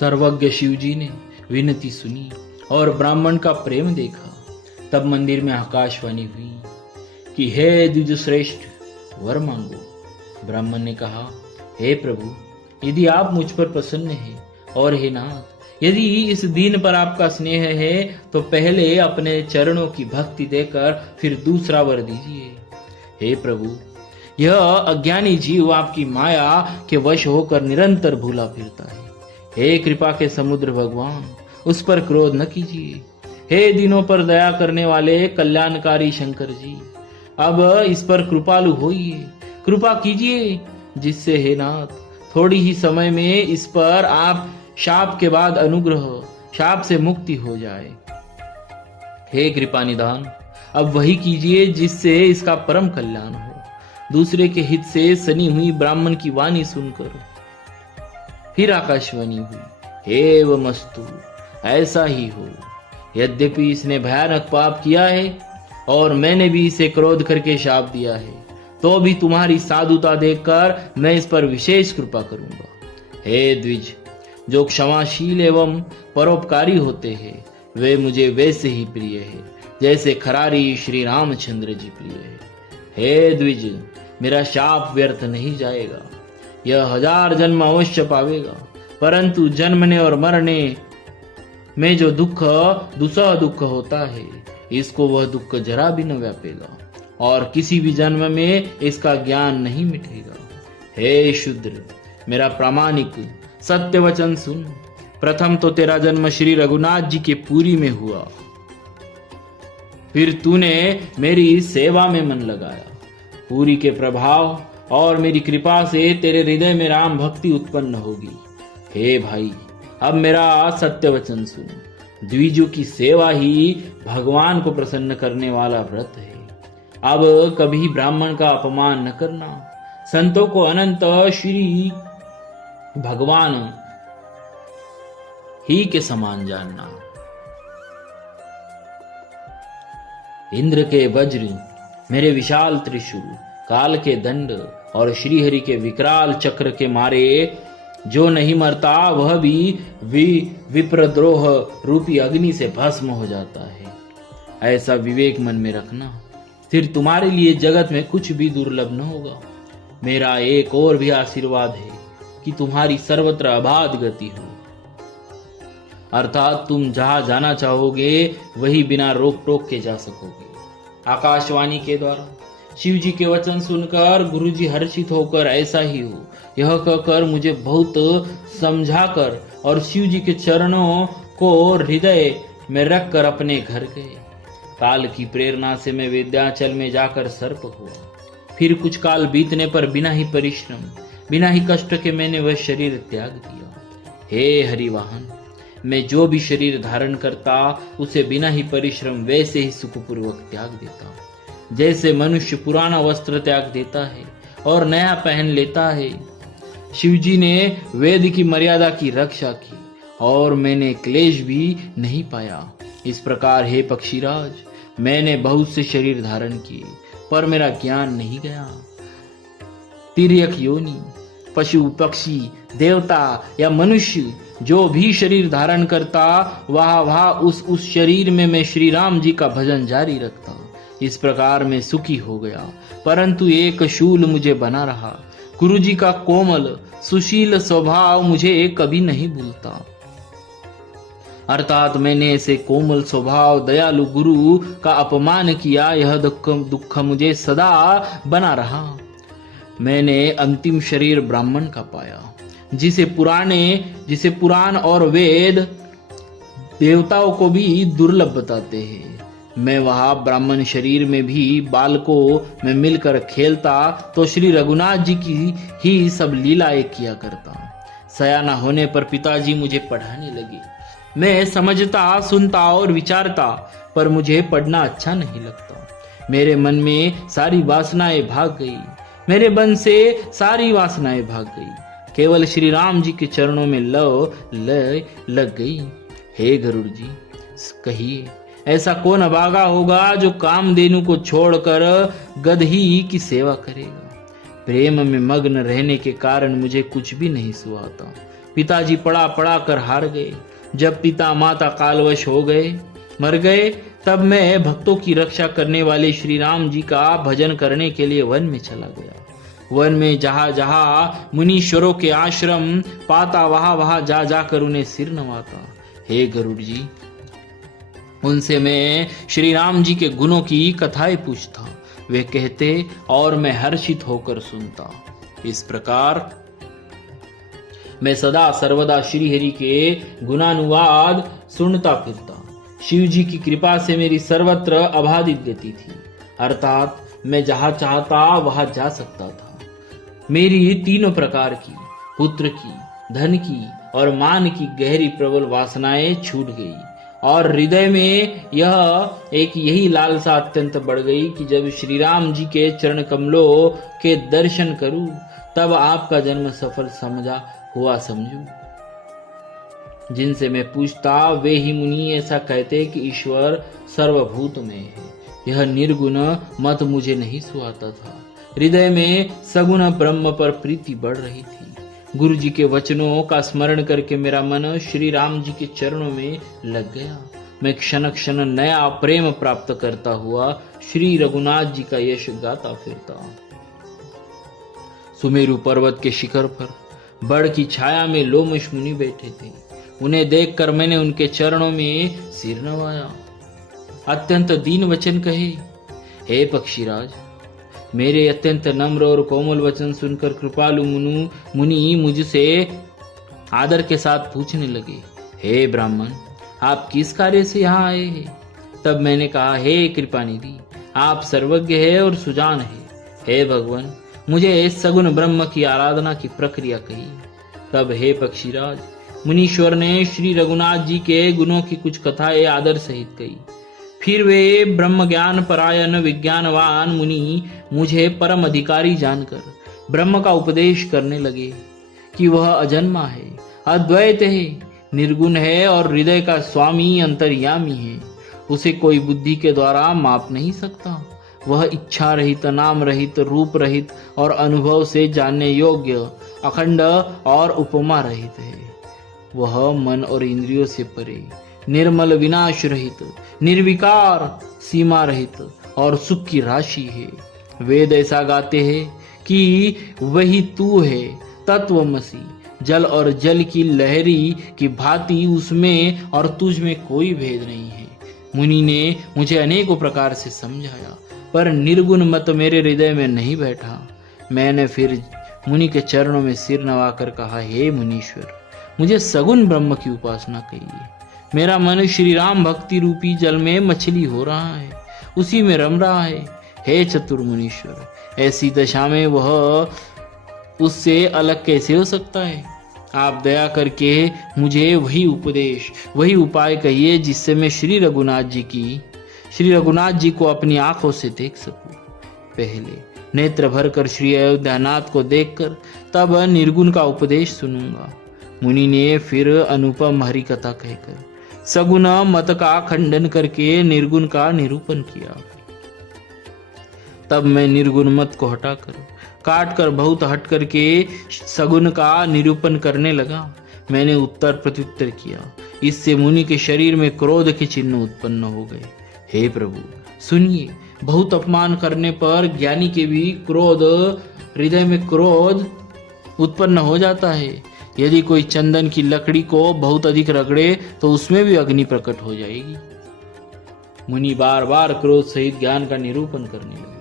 सर्वज्ञ शिवजी ने विनती सुनी और ब्राह्मण का प्रेम देखा। तब मंदिर में आकाशवाणी हुई कि हे द्विज श्रेष्ठ, वर मांगो। ब्राह्मण ने कहा, हे प्रभु, यदि आप मुझ पर प्रसन्न हैं और हे नाथ, यदि इस दीन पर आपका स्नेह है तो पहले अपने चरणों की भक्ति देकर फिर दूसरा वर दीजिए। हे प्रभु, यह अज्ञानी जीव आपकी माया के वश होकर निरंतर भूला फिरता है। हे कृपा के समुद्र भगवान, उस पर क्रोध न कीजिए। हे दीनों पर दया करने वाले कल्याणकारी शंकर जी, अब इस पर कृपालु होइए, कृपा कीजिए, जिससे हे नाथ थोड़ी ही समय में इस पर आप शाप के बाद अनुग्रह, शाप से मुक्ति हो जाए। हे कृपा निधान, अब वही कीजिए जिससे इसका परम कल्याण हो। दूसरे के हित से सनी हुई ब्राह्मण की वाणी सुनकर फिर आकाशवाणी हुई, हे वमस्तु, ऐसा ही हो। यद्यपि इसने भयानक पाप किया है और मैंने भी इसे क्रोध करके शाप दिया है, तो भी तुम्हारी साधुता देखकर मैं इस पर विशेष कृपा करूंगा। हे द्विज, जो क्षमाशील एवं परोपकारी होते हैं वे मुझे वैसे ही प्रिय है जैसे खरारी श्री रामचंद्र जी प्रिय है। हे द्विज, मेरा शाप व्यर्थ नहीं जाएगा। यह 1000 जन्म अवश्य पावेगा, परंतु जन्मने और मरने में जो दुख दुसह दुख होता है, इसको वह दुख जरा भी न व्यापेगा और किसी भी जन्म में इसका ज्ञान नहीं मिटेगा। हे शूद्र, मेरा प्रामाणिक सत्य वचन सुन। प्रथम तो तेरा जन्म श्री रघुनाथ जी के पुरी में हुआ, फिर तूने मेरी सेवा में मन लगाया। पुरी के प्रभाव और मेरी कृपा से तेरे हृदय में राम भक्ति उत्पन्न होगी। हे भाई, अब मेरा सत्य वचन सुन। द्विजों की सेवा ही भगवान को प्रसन्न करने वाला व्रत है। अब कभी ब्राह्मण का अपमान न करना। संतों को अनंत श्री भगवान ही के समान जानना। इंद्र के वज्र, मेरे विशाल त्रिशूल, काल के दंड और श्रीहरि के विकराल चक्र के मारे जो नहीं मरता वह भी विप्रद्रोह रूपी अग्नि से भस्म हो जाता है। ऐसा विवेक मन में रखना, फिर तुम्हारे लिए जगत में कुछ भी दुर्लभ न होगा। मेरा एक और भी आशीर्वाद है कि तुम्हारी सर्वत्र अबाध गति हो, अर्थात तुम जहां जाना चाहोगे वही बिना रोक टोक के जा सकोगे। आकाशवाणी के द्वारा शिव जी के वचन सुनकर गुरुजी हर्षित होकर ऐसा ही हो यह कहकर मुझे बहुत समझाकर और शिव जी के चरणों को हृदय में रखकर अपने घर गए। काल की प्रेरणा से मैं विंध्याचल में जाकर सर्प हुआ। फिर कुछ काल बीतने पर बिना ही परिश्रम, बिना ही कष्ट के मैंने वह शरीर त्याग दिया। हे हरिवाहन, मैं जो भी शरीर धारण करता उसे बिना ही परिश्रम वैसे ही सुखपूर्वक त्याग देता, जैसे मनुष्य पुराना वस्त्र त्याग देता है और नया पहन लेता है। शिवजी ने वेद की मर्यादा की रक्षा की और मैंने क्लेश भी नहीं पाया। इस प्रकार हे पक्षीराज, मैंने बहुत से शरीर धारण किए पर मेरा ज्ञान नहीं गया। तिर्यक योनि, पशु पक्षी, देवता या मनुष्य जो भी शरीर धारण करता वह उस शरीर में मैं श्री राम जी का भजन जारी रखता। इस प्रकार मैं सुखी हो गया, परंतु एक शूल मुझे बना रहा। गुरु जी का कोमल सुशील स्वभाव मुझे कभी नहीं भूलता। अर्थात मैंने ऐसे कोमल स्वभाव दयालु गुरु का अपमान किया, यह दुख मुझे सदा बना रहा। मैंने अंतिम शरीर ब्राह्मण का पाया, जिसे पुराण और वेद देवताओं को भी दुर्लभ बताते हैं। मैं वहां ब्राह्मण शरीर में भी बालकों में मिलकर खेलता तो श्री रघुनाथ जी की ही सब लीलाएं किया करता। सयाना होने पर पिताजी मुझे पढ़ाने लगे। मैं समझता, सुनता और विचारता, पर मुझे पढ़ना अच्छा नहीं लगता। मेरे मन में सारी वासनाएं भाग गई, मेरे मन से सारी वासनाएं भाग गई। केवल श्री राम जी के चरणों में लग गई। हे गरुड़ जी, कहिए ऐसा कौन अभागा होगा जो कामधेनु को छोड़कर गदही की सेवा करेगा। प्रेम में मग्न रहने के कारण मुझे कुछ भी नहीं सुहाता। पिताजी पड़ा पड़ा कर हार गए। जब पिता माता कालवश हो गए, मर गए, तब मैं भक्तों की रक्षा करने वाले श्री राम जी का भजन करने के लिए वन में चला गया। वन में जहां जहां मुनीश्वरों के आश्रम पाता, वहां वहां जा जाकर उन्हें सिर नवाता। हे गरुड़ जी, उनसे मैं श्री राम जी के गुणों की कथाएं पूछता, वे कहते और मैं हर्षित होकर सुनता। इस प्रकार मैं सदा सर्वदा श्री हरि के गुणानुवाद सुनता फिरता। शिव जी की कृपा से मेरी सर्वत्र अबाधित गति थी, अर्थात मैं जहां चाहता वहां जा सकता था। मेरी तीनों प्रकार की, पुत्र की, धन की और मान की गहरी प्रबल वासनाएं छूट गई और हृदय में यही लालसा अत्यंत बढ़ गई कि जब श्री राम जी के चरण कमलों के दर्शन करूं तब आपका जन्म सफल हुआ समझूं। जिनसे मैं पूछता वे ही मुनि ऐसा कहते कि ईश्वर सर्वभूत में है। यह निर्गुण मत मुझे नहीं सुहाता था। हृदय में सगुण ब्रह्म पर प्रीति बढ़ रही थी। गुरु जी के वचनों का स्मरण करके मेरा मन श्री राम जी के चरणों में लग गया। मैं क्षण क्षण नया प्रेम प्राप्त करता हुआ श्री रघुनाथ जी का यश गाता फिरता। सुमेरु पर्वत के शिखर पर बड़ की छाया में लोमश मुनि बैठे थे। उन्हें देखकर मैंने उनके चरणों में सिर नवाया। अत्यंत दीन वचन कहे, हे पक्षीराज, मेरे अत्यंत नम्र और कोमल वचन सुनकर कृपालु मुनि मुझसे आदर के साथ पूछने लगे, हे ब्राह्मण, आप किस कार्य से यहाँ आए हैं? तब मैंने कहा, हे कृपानिधि, आप सर्वज्ञ है और सुजान है। हे भगवान, मुझे सगुण ब्रह्म की आराधना की प्रक्रिया कही। तब हे पक्षीराज, मुनीश्वर ने श्री रघुनाथ जी के गुणों की कुछ कथाएं आदर सहित कही। फिर वे ब्रह्म ज्ञान परायण विज्ञानवान मुनि मुझे परम अधिकारी जानकर ब्रह्म का उपदेश करने लगे कि वह अजन्मा है, अद्वैत है, निर्गुण है और हृदय का स्वामी अंतर्यामी है। उसे कोई बुद्धि के द्वारा माप नहीं सकता। वह इच्छा रहित, नाम रहित, रूप रहित और अनुभव से जानने योग्य, अखंड और उपमा रहित है। वह मन और इंद्रियों से परे, निर्मल, विनाश रहित, निर्विकार, सीमा रहित और सुख की राशि है। वेद ऐसा गाते हैं कि वही तू है, तत्वमसि। जल और जल की लहरी की भांति उसमें और तुझ में कोई भेद नहीं है। मुनि ने मुझे अनेकों प्रकार से समझाया, पर निर्गुण मत मेरे हृदय में नहीं बैठा। मैंने फिर मुनि के चरणों में सिर नवाकर कहा, हे मुनीश्वर, मुझे सगुण ब्रह्म की उपासना कहिए। मेरा मन श्री राम भक्ति रूपी जल में मछली हो रहा है, उसी में रम रहा है। हे चतुर मुनीश्वर, ऐसी दशा में वह उससे अलग कैसे हो सकता है? आप दया करके मुझे वही उपाय कहिए जिससे मैं श्री रघुनाथ जी को अपनी आंखों से देख सकूं। पहले नेत्र भरकर श्री अयोध्यानाथ को देखकर तब निर्गुण का उपदेश सुनूंगा। मुनि ने फिर अनुपम हरि कथा कहकर सगुण मत का खंडन करके निर्गुण का निरूपण किया। तब मैं निर्गुण मत को हटाकर काट कर बहुत हट करके सगुण का निरूपण करने लगा। मैंने उत्तर प्रत्युत्तर किया। इससे मुनि के शरीर में क्रोध के चिन्ह उत्पन्न हो गए। हे प्रभु, सुनिए, बहुत अपमान करने पर ज्ञानी के भी हृदय में क्रोध उत्पन्न हो जाता है। यदि कोई चंदन की लकड़ी को बहुत अधिक रगड़े तो उसमें भी अग्नि प्रकट हो जाएगी। मुनि बार बार क्रोध सहित ज्ञान का निरूपण करने लगे।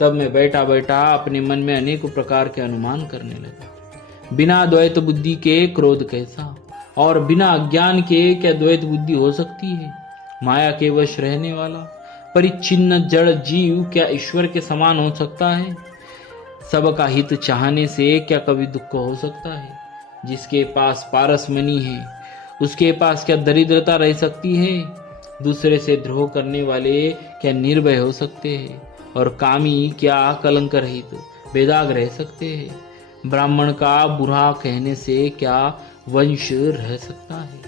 तब मैं बैठा बैठा अपने मन में अनेकों प्रकार के अनुमान करने लगा। बिना द्वैत बुद्धि के क्रोध कैसा, और बिना अज्ञान के क्या द्वैत बुद्धि हो सकती है? माया के वश रहने वाला परिच्छिन्न जड़ जीव क्या ईश्वर के समान हो सकता है? सबका हित चाहने से क्या कभी दुख हो सकता है? जिसके पास पारसमणि है उसके पास क्या दरिद्रता रह सकती है? दूसरे से द्रोह करने वाले क्या निर्भय हो सकते हैं? और कामी क्या कलंक रहित बेदाग रह सकते हैं? ब्राह्मण का बुरा कहने से क्या वंश रह सकता है?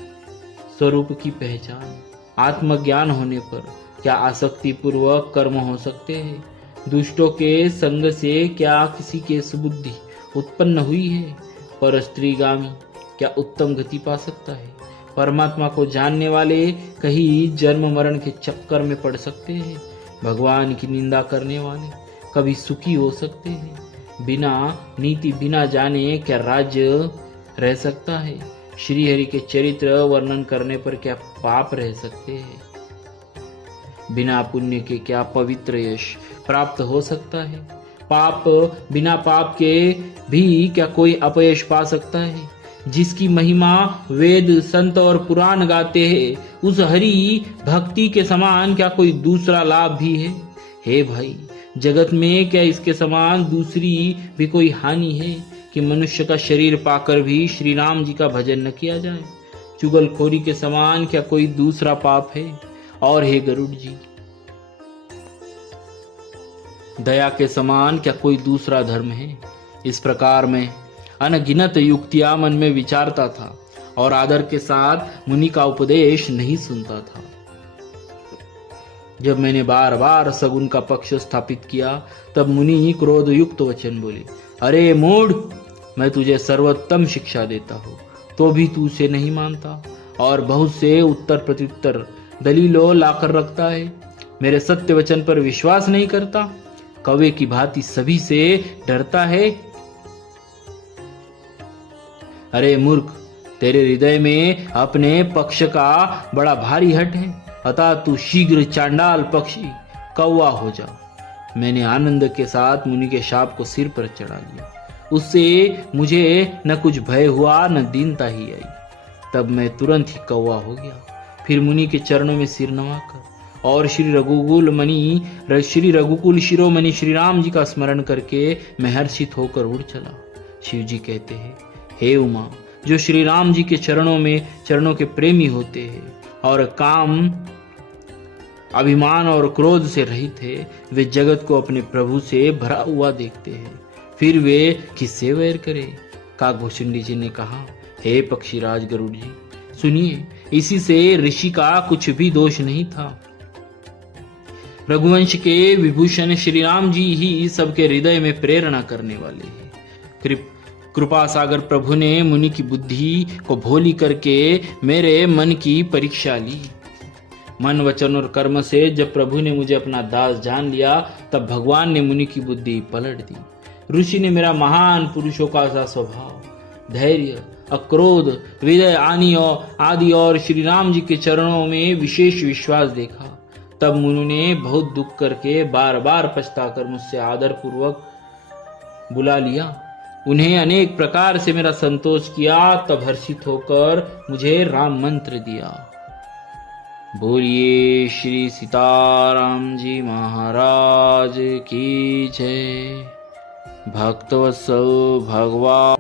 स्वरूप की पहचान, आत्मज्ञान होने पर क्या आसक्ति पूर्वक कर्म हो सकते हैं? दुष्टों के संग से क्या किसी के सुबुद्धि उत्पन्न हुई है? पर स्त्रीगामी क्या उत्तम गति पा सकता है? परमात्मा को जानने वाले कहीं जन्म मरण के चक्कर में पड़ सकते हैं। भगवान की निंदा करने वाले कभी सुखी हो सकते हैं। बिना नीति बिना जाने क्या राज्य रह सकता है? श्री हरि के चरित्र वर्णन करने पर क्या पाप रह सकते हैं? बिना पुण्य के क्या पवित्र यश प्राप्त हो सकता है? बिना पाप के भी क्या कोई अपयश पा सकता है? जिसकी महिमा वेद संत और पुराण गाते हैं, उस हरि भक्ति के समान क्या कोई दूसरा लाभ भी है? हे भाई, जगत में क्या इसके समान दूसरी भी कोई हानि है कि मनुष्य का शरीर पाकर भी श्री राम जी का भजन न किया जाए? चुगलखोरी के समान क्या कोई दूसरा पाप है? और हे गरुड़ जी, दया के समान क्या कोई दूसरा धर्म है? इस प्रकार मैं अनगिनत युक्तियां मन में विचारता था और आदर के साथ मुनि का उपदेश नहीं सुनता था। जब मैंने बार बार सगुन का पक्ष स्थापित किया, तब मुनि क्रोध युक्त वचन बोले, अरे मूढ़, मैं तुझे सर्वोत्तम शिक्षा देता हूँ, तो भी तू उसे नहीं मानता और बहुत से उत्तर प्रत्युत्तर दलीलों लाकर रखता है। मेरे सत्य वचन पर विश्वास नहीं करता, कौवे की भांति सभी से डरता है। अरे मूर्ख, तेरे हृदय में अपने पक्ष का बड़ा भारी हट है, अतः तू शीघ्र चांडाल पक्षी कौवा हो जा। मैंने आनंद के साथ मुनि के शाप को सिर पर चढ़ा लिया। उससे मुझे न कुछ भय हुआ न दीनता ही आई। तब मैं तुरंत ही कौवा हो गया। फिर मुनि के चरणों में सिर नवाकर और श्री रघुकुल शिरोमणि श्री राम जी का स्मरण करके मैं हर्षित होकर उड़ चला। शिव जी कहते हैं, हे उमा, जो श्री राम जी के चरणों के प्रेमी होते हैं और काम, अभिमान और क्रोध से रहित है, वे जगत को अपने प्रभु से भरा हुआ देखते हैं, फिर वे किससे वैर करे? काकभूषणी जी ने कहा, हे पक्षीराज गरुड़ जी, सुनिए, इसी से ऋषि का कुछ भी दोष नहीं था। रघुवंश के विभूषण श्री राम जी ही सबके हृदय में प्रेरणा करने वाले हैं। कृपा सागर प्रभु ने मुनि की बुद्धि को भोली करके मेरे मन की परीक्षा ली। मन, वचन और कर्म से जब प्रभु ने मुझे अपना दास जान लिया, तब भगवान ने मुनि की बुद्धि पलट दी। ऋषि ने मेरा महान पुरुषों का सा स्वभाव, धैर्य, अक्रोध, विजय आदि और श्री राम जी के चरणों में विशेष विश्वास देखा। तब मुनि ने बहुत दुख करके बार बार पछताकर मुझसे आदर पूर्वक बुला लिया। उन्हें अनेक प्रकार से मेरा संतोष किया। तब हर्षित होकर मुझे राम मंत्र दिया। बोलिए श्री सीताराम जी महाराज की जय। भक्तवत्सल भगवान